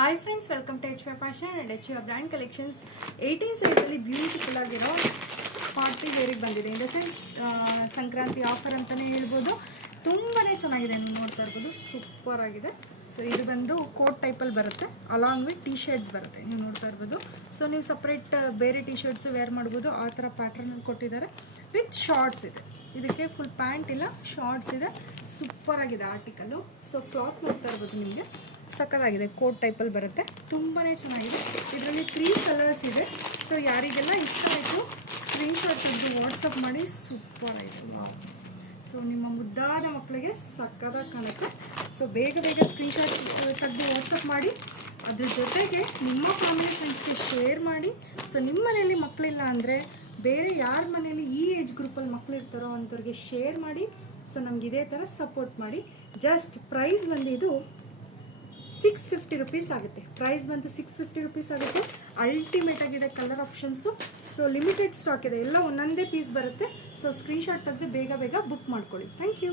Hi friends, welcome to HY Fashion and HY Brand Collections. 18 size ಅಲ್ಲಿ beautiful ಆಗಿರೋ party ವೇರಿಗೆ ಬಂದಿದೆ. In the sense Sankranti offer ಅಂತಾನೆ ಹೇಳ್ಬೋದು. ತುಂಬಾನೇ ಚೆನ್ನಾಗಿದೆ, ನೀವು ನೋಡ್ತಾ ಇರ್ಬೋದು, ಸೂಪರ್ ಆಗಿದೆ. ಸೊ ಇದು ಬಂದು ಕೋಟ್ ಟೈಪಲ್ಲಿ ಬರುತ್ತೆ, ಅಲಾಂಗ್ ವಿತ್ ಟಿ ಶರ್ಟ್ಸ್ ಬರುತ್ತೆ, ನೀವು ನೋಡ್ತಾ ಇರ್ಬೋದು. ಸೊ ನೀವು ಸಪ್ರೇಟ್ ಬೇರೆ ಟಿ ಶರ್ಟ್ಸು ವೇರ್ ಮಾಡ್ಬೋದು, ಆ ಥರ ಪ್ಯಾಟರ್ನಲ್ಲಿ ಕೊಟ್ಟಿದ್ದಾರೆ. ವಿತ್ ಶಾರ್ಟ್ಸ್ ಇದೆ, ಇದಕ್ಕೆ ಫುಲ್ ಪ್ಯಾಂಟ್ ಇಲ್ಲ, ಶಾರ್ಟ್ಸ್ ಇದೆ. ಸೂಪರ್ ಆಗಿದೆ ಆರ್ಟಿಕಲ್ಲು. ಸೊ ಕ್ಲಾತ್ ನೋಡ್ತಾ ಇರ್ಬೋದು, ನಿಮಗೆ ಸಕ್ಕತ್ತಾಗಿದೆ, ಕೋಟ್ ಟೈಪಲ್ಲಿ ಬರುತ್ತೆ, ತುಂಬಾ ಚೆನ್ನಾಗಿದೆ. ಇದರಲ್ಲಿ 3 ಕಲರ್ಸ್ ಇದೆ. ಸೊ ಯಾರಿಗೆಲ್ಲ ಇಷ್ಟ ಆಯಿತು ಸ್ಕ್ರೀನ್ಶಾಟ್ ತೆಗೆದು ವಾಟ್ಸಪ್ ಮಾಡಿ. ಸೂಪರ್ ಆಗಿದೆ, ಸೊ ನಿಮ್ಮ ಮುದ್ದಾದ ಮಕ್ಕಳಿಗೆ ಸಕ್ಕತ್ತಾಗಿ ಕಾಣುತ್ತೆ. ಸೊ ಬೇಗ ಸ್ಕ್ರೀನ್ಶಾಟ್ ತೆಗೆದು ವಾಟ್ಸಪ್ ಮಾಡಿ. ಅದ್ರ ಜೊತೆಗೆ ನಿಮ್ಮ ಫ್ಯಾಮಿಲಿ ಫ್ರೆಂಡ್ಸ್ಗೆ ಶೇರ್ ಮಾಡಿ. ಸೊ ನಿಮ್ಮ ಮನೆಯಲ್ಲಿ ಮಕ್ಕಳಿಲ್ಲ ಅಂದರೆ ಬೇರೆ ಯಾರ ಮನೆಯಲ್ಲಿ ಈ ಏಜ್ ಗ್ರೂಪಲ್ಲಿ ಮಕ್ಕಳಿರ್ತಾರೋ ಅಂಥವ್ರಿಗೆ ಶೇರ್ ಮಾಡಿ. ಸೊ ನಮ್ಗೆ ಇದೇ ಥರ ಸಪೋರ್ಟ್ ಮಾಡಿ. ಜಸ್ಟ್ ಪ್ರೈಸ್ ಬಂದು ಇದು 650 ರುಪೀಸ್ ಆಗುತ್ತೆ. ಪ್ರೈಸ್ ಬಂದು 650 ರುಪೀಸ್ ಆಗುತ್ತೆ. ಅಲ್ಟಿಮೇಟ್ ಆಗಿದೆ colour options. So limited stock ಇದೆ, ಎಲ್ಲ ಒಂದೊಂದೇ ಪೀಸ್ ಬರುತ್ತೆ. ಸೊ ಸ್ಕ್ರೀನ್ಶಾಟ್ ತೆಗೆದು ಬೇಗ ಬುಕ್ ಮಾಡ್ಕೊಳ್ಳಿ. Thank you.